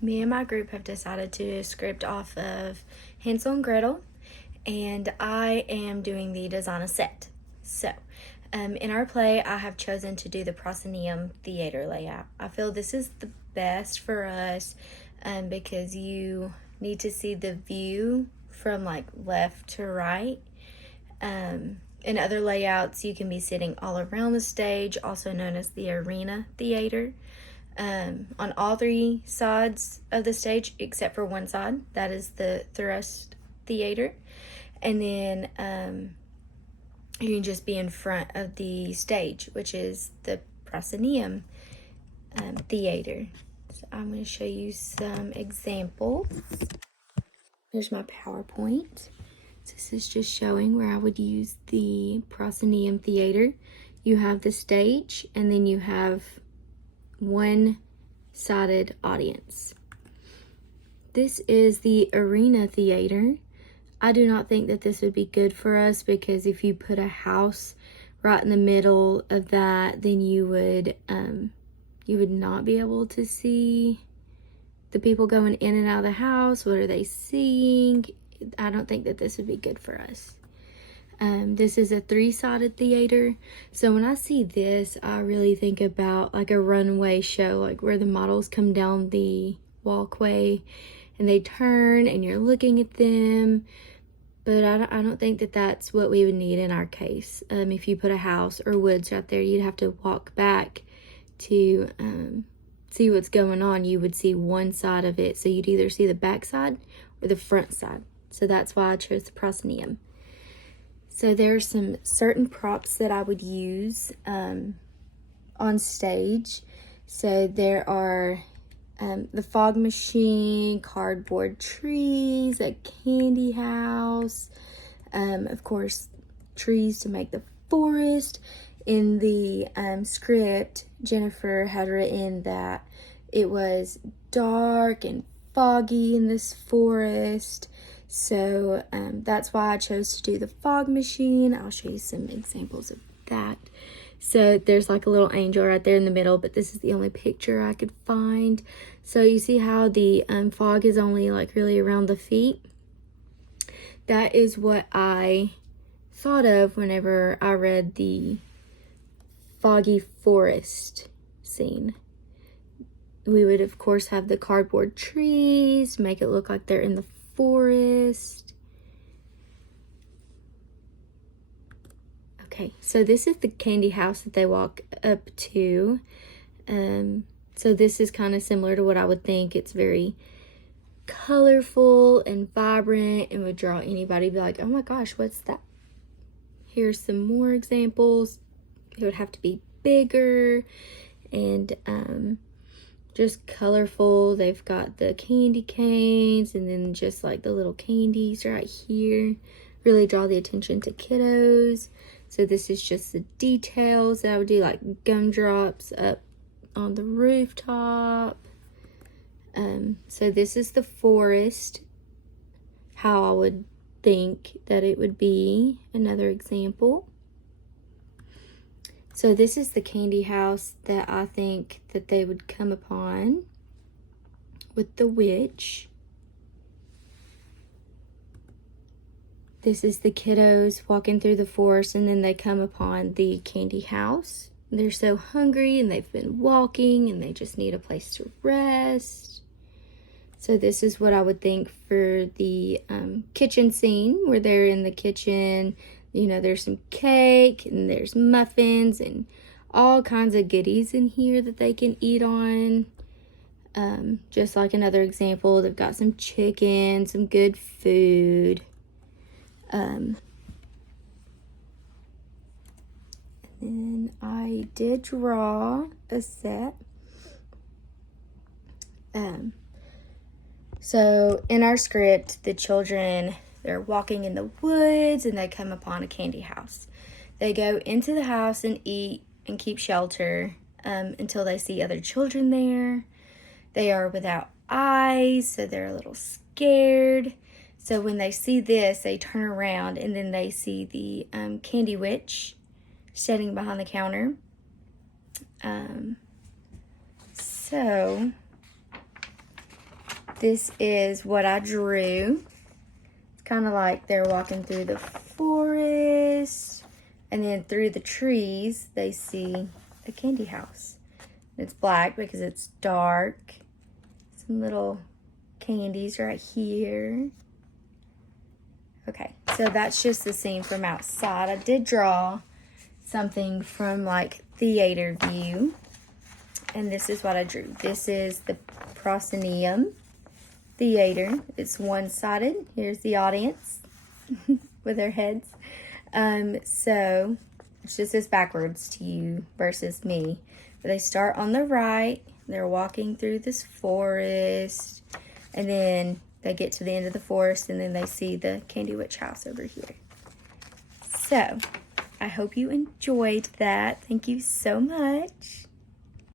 Me and my group have decided to script off of Hansel and Gretel, and I am doing the design a set. So, in our play, I have chosen to do the proscenium theater layout. I feel this is the best for us because you need to see the view from like left to right. In other layouts, you can be sitting all around the stage, also known as the arena theater. On all three sides of the stage, except for one side, that is the thrust theater. And then you can just be in front of the stage, which is the proscenium theater. So I'm going to show you some examples. There's my PowerPoint. This is just showing where I would use the proscenium theater. You have the stage, and then you have one-sided audience. This is the arena theater. I do not think that this would be good for us because if you put a house right in the middle of that, then you would not be able to see the people going in and out of the house. What are they seeing? I don't think that this would be good for us. This is a three-sided theater. So when I see this, I really think about like a runway show, like where the models come down the walkway and they turn and you're looking at them. But I don't think that that's what we would need in our case. If you put a house or woods right there, you'd have to walk back to see what's going on. You would see one side of it. So you'd either see the back side or the front side. So that's why I chose the proscenium. So there are some certain props that I would use on stage. So there are the fog machine, cardboard trees, a candy house, of course, trees to make the forest. In the script, Jennifer had written that it was dark and foggy in this forest. So that's why I chose to do the fog machine. I'll show you some examples of that. So there's like a little angel right there in the middle, but this is the only picture I could find. So you see how the fog is only like really around the feet? That is what I thought of whenever I read the foggy forest scene. We would of course have the cardboard trees, make it look like they're in the forest. Okay, so this is the candy house that they walk up to. So this is kind of similar to what I would think. It's very colorful and vibrant and would draw anybody, be like, oh my gosh, what's that? Here's some more examples. It would have to be bigger and just colorful. They've got the candy canes and then just like the little candies right here. Really draw the attention to kiddos. So this is just the details that I would do, like gumdrops up on the rooftop. So this is the forest, how I would think that it would be. Another example. So this is the candy house that I think that they would come upon with the witch. This is the kiddos walking through the forest, and then they come upon the candy house. They're so hungry and they've been walking and they just need a place to rest. So this is what I would think for the kitchen scene, where they're in the kitchen. You know, there's some cake and there's muffins and all kinds of goodies in here that they can eat on. Just like another example, they've got some chicken, some good food. And then I did draw a set. So in our script, the children, they're walking in the woods and they come upon a candy house. They go into the house and eat and keep shelter until they see other children there. They are without eyes, so they're a little scared. So when they see this, they turn around and then they see the candy witch sitting behind the counter. So This is what I drew. It's kind of like they're walking through the forest, and then through the trees, they see a candy house. It's black because it's dark. Some little candies right here. Okay, so that's just the scene from outside. I did draw something from like theater view, and this is what I drew. This is the proscenium theater. It's one-sided. Here's the audience with their heads. So it's just as backwards to you versus me. But they start on the right. They're walking through this forest, and then they get to the end of the forest, and then they see the Candy Witch house over here. So I hope you enjoyed that. Thank you so much.